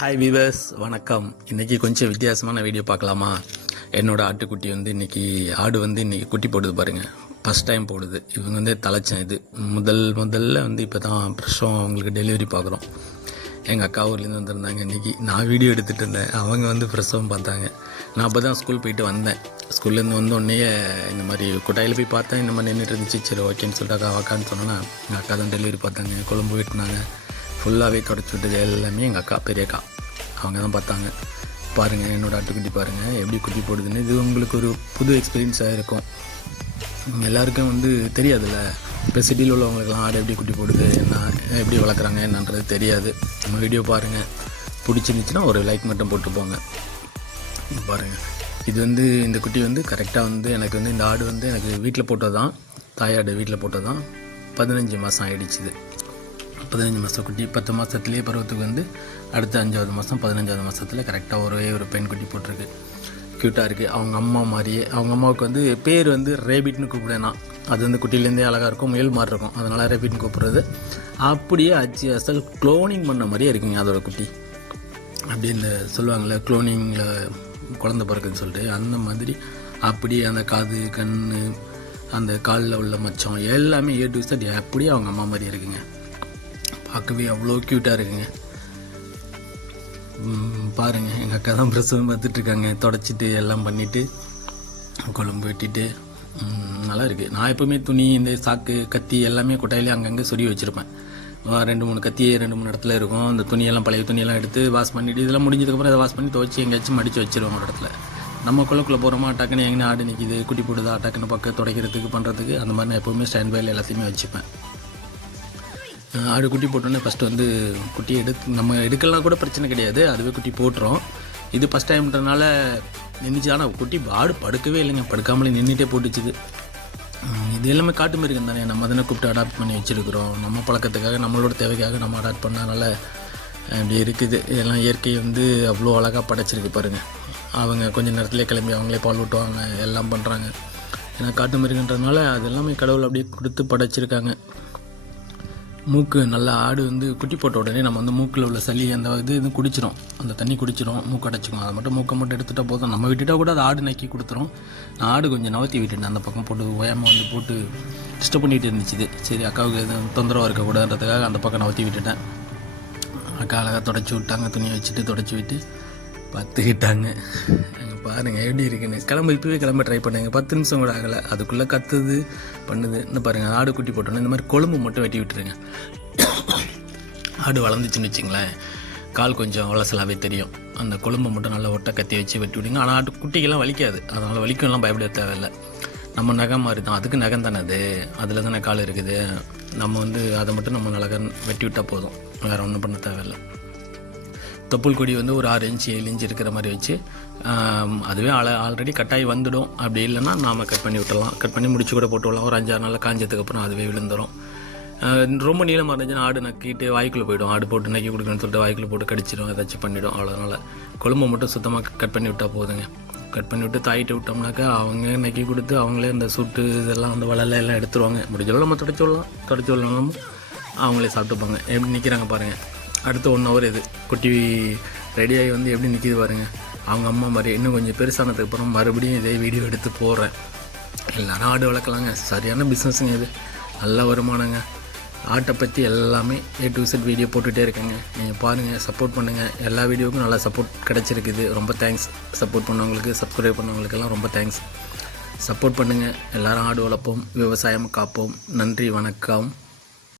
Hi viewers வணக்கம். இன்றைக்கி கொஞ்சம் வித்தியாசமான வீடியோ பார்க்கலாமா? என்னோட ஆட்டுக்குட்டி வந்து இன்றைக்கி ஆடு வந்து இன்றைக்கி குட்டி போடுது பாருங்கள் ஃபஸ்ட் டைம் போடுது. இவங்க வந்து தலைச்சம் இது. முதல் முதல்ல வந்து இப்போ தான் பிரசவம் அவங்களுக்கு டெலிவரி பார்க்குறோம். எங்கள் அக்கா ஊர்லேருந்து வந்திருந்தாங்க இன்றைக்கி நான் வீடியோ எடுத்துகிட்டு இருந்தேன். அவங்க வந்து பிரசவம் பார்த்தாங்க. நான் அப்போ தான் ஸ்கூல் போயிட்டு வந்தேன். ஸ்கூல்லேருந்து வந்த உடனே இந்த மாதிரி குட்டாயில் போய் பார்த்தேன். இந்த மாதிரி நின்றுட்டு இருந்துச்சு. சரி ஓகேன்னு சொல்லிட்டு அக்கா அக்கான்னு சொன்னேன்னா எங்கள் அக்கா தான் டெலிவரி பார்த்தாங்க. குழம்பு வெட்டினாங்க. ஃபுல்லாகவே கிடச்சி விட்டது எல்லாமே எங்கள் அக்கா பெரிய அக்கா. அவங்க தான் பார்த்தாங்க. பாருங்கள் என்னோடய ஆட்டுக்குட்டி பாருங்கள் எப்படி குட்டி போடுதுன்னு. இது உங்களுக்கு ஒரு புது எக்ஸ்பீரியன்ஸாக இருக்கும். எல்லாருக்கும் வந்து தெரியாதுல்ல. இப்போ சிட்டியில் உள்ளவங்களுக்குலாம் ஆடு எப்படி குட்டி போடுது என்ன எப்படி வளர்க்குறாங்க என்னன்றது தெரியாது. நம்ம வீடியோ பாருங்கள் பிடிச்சிருந்துச்சுன்னா ஒரு லைக் மட்டும் போட்டு போங்க. பாருங்கள் இது வந்து இந்த குட்டி வந்து கரெக்டாக வந்து எனக்கு வந்து இந்த ஆடு வந்து எனக்கு வீட்டில் போட்டது தான் தாயாடு வீட்டில் போட்டது தான் பதினஞ்சு மாதம் ஆயிடுச்சுது பதினஞ்சு மாதம் குட்டி பத்து மாதத்துலேயே பருவத்துக்கு வந்து அடுத்த அஞ்சாவது மாதம் பதினஞ்சாவது மாதத்தில் கரெக்டாக ஒரே ஒரு பெண் குட்டி போட்டிருக்கு க்யூட்டாக இருக்குது அவங்க அம்மா மாதிரியே அவங்க அம்மாவுக்கு வந்து பேர் வந்து ரேபிட்னு கூப்பிடுவேன். நான் அது வந்து குட்டிலேருந்தே அழகாக இருக்கும் முயல் மாதிரி இருக்கும். அதனால் ரேபிட்னு கூப்பிட்றது. அப்படியே அச்சு அசல் க்ளோனிங் பண்ண மாதிரியே இருக்குங்க அதோட குட்டி. அப்படி இந்த சொல்லுவாங்கள்ல க்ளோனிங்கில் குழந்த பிறக்குன்னு சொல்லிட்டு அந்த மாதிரி அப்படியே அந்த காது கண் அந்த காலில் உள்ள மச்சம் எல்லாமே ஏ டு அப்படியே அவங்க அம்மா மாதிரி இருக்குங்க. பார்க்கவே அவ்வளோ க்யூட்டாக இருக்குங்க. பாருங்கள் பாருங்க எங்கள் அக்கா தான் பிரசவம் பார்த்துட்ருக்காங்க. தொடச்சிட்டு எல்லாம் பண்ணிவிட்டு குழம்பு வெட்டிட்டு நல்லா இருக்குது நான் எப்போவுமே துணி இந்த சாக்கு கத்தி எல்லாமே கொட்டாயிலே அங்கங்கே சொருகி வச்சுருப்பேன். ரெண்டு மூணு கத்தி ரெண்டு மூணு இடத்துல இருக்கும். அந்த துணியெல்லாம் பழைய துணியெல்லாம் எடுத்து வாஷ் பண்ணிவிட்டு இதெல்லாம் முடிஞ்சதுக்கப்புறம் அதை வாஷ் பண்ணி துவைச்சி எங்கேயாச்சும் மடித்து வச்சுருவோம் ஒரு இடத்துல. நம்ம குள்ளக்குள்ளே போகிறோமா டக்குன்னு எங்கே ஆடு நிற்கிது குட்டி போடுதா டக்குன்னு பக்கம் துடைக்கிறதுக்கு பண்ணுறதுக்கு அந்த மாதிரி நான் எப்போவுமே ஸ்டாண்ட் பையில் எல்லாத்தையுமே வச்சுப்பேன். ஆடு குட்டி போட்டோன்னே ஃபஸ்ட்டு வந்து குட்டி எடுத்து நம்ம எடுக்கலாம் கூட பிரச்சனை கிடையாது. அதுவே குட்டி போட்டுரும். இது ஃபஸ்ட் டைம்ன்றனால நின்றுச்சு ஆனால் குட்டி ஆடு படுக்கவே இல்லைங்க. படுக்காமலே நின்றுட்டே போட்டுச்சுது. இது எல்லாமே காட்டு மிருகம் தானே. நம்ம தானே கூப்பிட்டு அடாப்ட் பண்ணி வச்சுருக்கிறோம். நம்ம பழக்கத்துக்காக நம்மளோட தேவைக்காக நம்ம அடாப்ட் பண்ணனால இப்படி இருக்குது. எல்லாம் இயற்கை வந்து அவ்வளோ அழகாக படைச்சிருக்கு பாருங்கள் அவங்க கொஞ்ச நேரத்துலேயே கிளம்பி அவங்களே பால் ஊட்டுவாங்க. எல்லாம் பண்ணுறாங்க ஏன்னா காட்டு மிருகன்றதுனால அது எல்லாமே கடவுள் அப்படியே கொடுத்து படைச்சிருக்காங்க. மூக்கு நல்லா ஆடு வந்து குட்டி போட்ட உடனே நம்ம வந்து மூக்கில் உள்ள சளி அந்த இது இது குடிச்சிரும். அந்த தண்ணி குடிச்சிரும் மூக்கு அடைச்சிக்கும் அதை மட்டும் மூக்கை மட்டும் எடுத்துகிட்டா போதும். நம்ம விட்டுட்டால் கூட அது ஆடு நக்கி கொடுத்துரும். நான் ஆடு கொஞ்சம் நவத்தி விட்டுட்டேன். அந்த பக்கம் போட்டு ஓயாமல் வந்து போட்டு டிஸ்டர்ப் பண்ணிட்டு இருந்துச்சு சரி அக்காவுக்கு எதுவும் தொந்தரவாக இருக்கக்கூடாதுன்றதுக்காக அந்த பக்கம் நவத்தி விட்டுட்டேன். அக்கா அழகாக தொடச்சி விட்டாங்க. துணியை வச்சுட்டு தொடச்சி விட்டு பத்துக்கிட்டாங்க. அங்க பாருங்கள் எப்படி இருக்குன்னு. கிளம்ப இப்போவே கிளம்ப ட்ரை பண்ணுங்க. பத்து நிமிஷம் கூட ஆகலை. அதுக்குள்ளே கத்துது பண்ணுது. என்ன பாருங்கள் ஆடு குட்டி போட்டோன்னே இந்த மாதிரி கொழும்பு மட்டும் வெட்டி விட்டுருங்க. ஆடு வளர்ந்துச்சுன்னு வச்சுங்களேன். கால் கொஞ்சம் வளசலாகவே தெரியும். அந்த கொழும்பை மட்டும் நல்லா ஒட்டை கத்தி வச்சு வெட்டி விடுங்க. ஆனால் ஆட்டு குட்டிக்கெல்லாம் வலிக்காது. அதனால் வலிக்கும்லாம் பயப்பட தேவையில்லை. நம்ம நகை மாதிரி தான். அதுக்கு நகம் தானே அது? அதில் தானே கால் இருக்குது? நம்ம வந்து அதை மட்டும் நம்ம நலகன் வெட்டி விட்டால் போதும். வேறு ஒன்றும் பண்ண தேவையில்லை. தொப்புள் கொடி வந்து ஒரு ஆறு இன்ச்சு ஏழு இன்ச்சு இருக்கிற மாதிரி வச்சு அதுவே ஆல ஆல்ரெடி கட்டாயி வந்துடும். அப்படி இல்லைன்னா நாம் கட் பண்ணி விட்டுறலாம் கட் பண்ணி முடிச்சு கூட போட்டு விடலாம். ஒரு அஞ்சாறு நாளில் காஞ்சதுக்கு அப்புறம் அதுவே விழுந்துடும் ரொம்ப நீளமாக இருந்துச்சுன்னா ஆடு நக்கிட்டு வாய்க்குள்ளே போயிடும். ஆடு போட்டு நக்கி கொடுக்கணும்னு சொல்லிட்டு வாய்க்குள்ளே போட்டு கடிச்சிடும் ஏதாச்சும் பண்ணிடும். அவ்வளோனால கொழும்பை மட்டும் சுத்தமாக கட் பண்ணி விட்டால் போதுங்க. கட் பண்ணி விட்டு தாயிட்டு விட்டோம்னாக்கா அவங்க நக்கி கொடுத்து அவங்களே அந்த சுட்டு இதெல்லாம் அந்த வளல எல்லாம் எடுத்துருவாங்க. முடிஞ்சளவு நம்ம தொடச்சி விடலாம். தொடச்சி விடலாம் அவங்களே சாப்பிட்டுப்பாங்க. எப்படி நிற்கிறாங்க பாருங்கள் அடுத்த ஒன் ஹவர் இது. குட்டி ரெடியாகி வந்து எப்படி நிற்கிது பாருங்க. அவங்க அம்மா மாதிரி இன்னும் கொஞ்சம் பெருசானதுக்கு அப்புறம் மறுபடியும் இதே வீடியோ எடுத்து போடுறேன். எல்லாரும் ஆடு வளர்க்கலாங்க. சரியான பிஸ்னஸுங்க இது. நல்ல வருமானங்க. ஆட்டை பற்றி எல்லாமே ஏ டு செட் வீடியோ போட்டுகிட்டே இருக்கேங்க. நீங்கள் பாருங்கள் சப்போர்ட் பண்ணுங்கள் எல்லா வீடியோவுக்கும் நல்லா சப்போர்ட் கிடச்சிருக்குது. ரொம்ப தேங்க்ஸ் சப்போர்ட் பண்ணவங்களுக்கு சப்ஸ்கிரைப் பண்ணவங்களுக்கெல்லாம் ரொம்ப தேங்க்ஸ் சப்போர்ட் பண்ணுங்கள் எல்லோரும் ஆடு வளர்ப்போம் விவசாயம் காப்போம். நன்றி வணக்கம்.